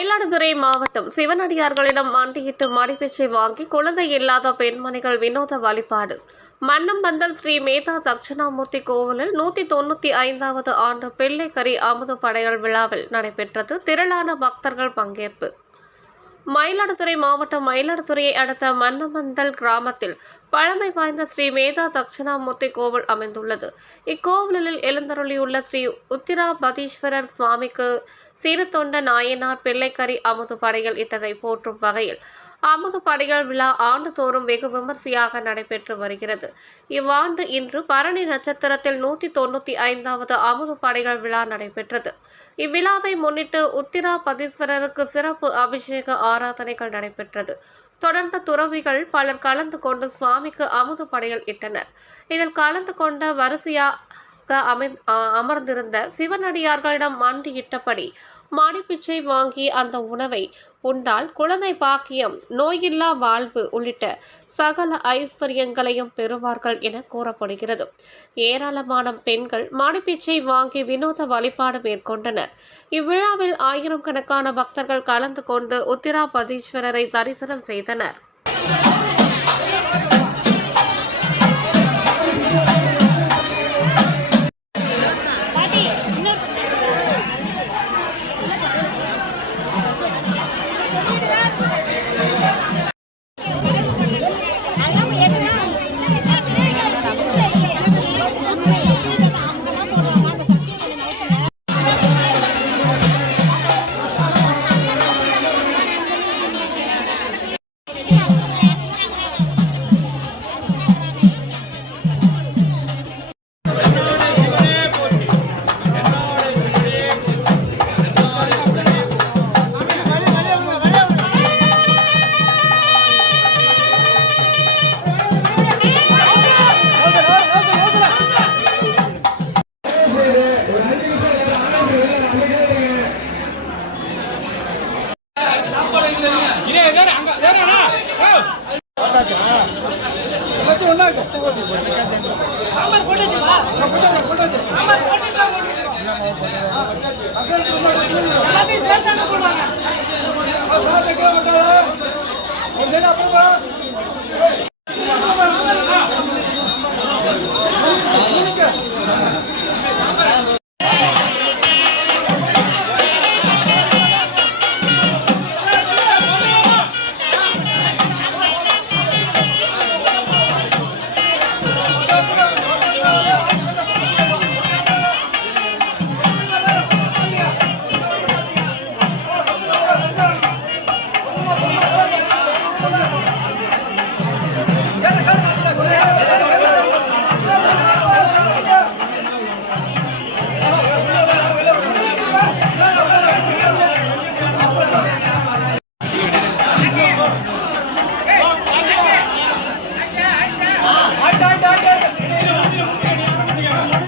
மயிலாடுதுறை மாவட்டம் சிவனடியார்களிடம் மண்டியிட்டு மடிப்பிச்சை வாங்கி குழந்தை இல்லாத பெண்மணிகள் வினோத வழிபாடு. மன்னம்பந்தல் ஸ்ரீ மேதா தட்சிணாமூர்த்தி கோவிலில் 195வது ஆண்டு பிள்ளைக்கறி அமுது படையல் விழாவில் நடைபெற்றது. திரளான பக்தர்கள் பங்கேற்பு. மயிலாடுதுறை மாவட்டம் மயிலாடுதுறையை அடுத்த மன்னம்பந்தல் கிராமத்தில் பழமை வாய்ந்த ஸ்ரீ மேதா தட்சிணாமூர்த்தி கோவில் அமைந்துள்ளது. இக்கோவிலில் எழுந்தருளியுள்ள ஸ்ரீ உத்திராபதீஸ்வரர் சுவாமிக்கு சிறுதொண்ட நாயனார் பிள்ளைக்கறி அமுது படையல் இட்டதை போற்றும் வகையில் அமுது படையல் விழா ஆண்டுதோறும் வெகு விமர்சையாக நடைபெற்று வருகிறது. இவ்வாண்டு இன்று பரணி நட்சத்திரத்தில் 195வது அமுது படையல் விழா நடைபெற்றது. இவ்விழாவை முன்னிட்டு உத்திராபதீஸ்வரருக்கு சிறப்பு அபிஷேக ஆராதனைகள் நடைபெற்றது. தொடர்ந்து துறவிகள் பலர் கலந்து கொண்டு சுவாமிக்கு அமுது படையல் இட்டனர். இதில் கலந்து கொண்ட வரிசையாக அமர்ந்திருந்த சிவனடியார்களிடம் மண்டியிட்டபடி மடிப்பிச்சை வாங்கி அந்த உணவை உண்டால் குழந்தை பாக்கியம், நோயில்லா வாழ்வு உள்ளிட்ட சகல ஐஸ்வர்யங்களையும் பெறுவார்கள் என கூறப்படுகிறது. ஏராளமான பெண்கள் மடிப்பிச்சை வாங்கி வினோத வழிபாடு மேற்கொண்டனர். இவ்விழாவில் ஆயிரக்கணக்கான பக்தர்கள் கலந்து கொண்டு உத்திராபதீஸ்வரரை தரிசனம் செய்தனர். Asalkan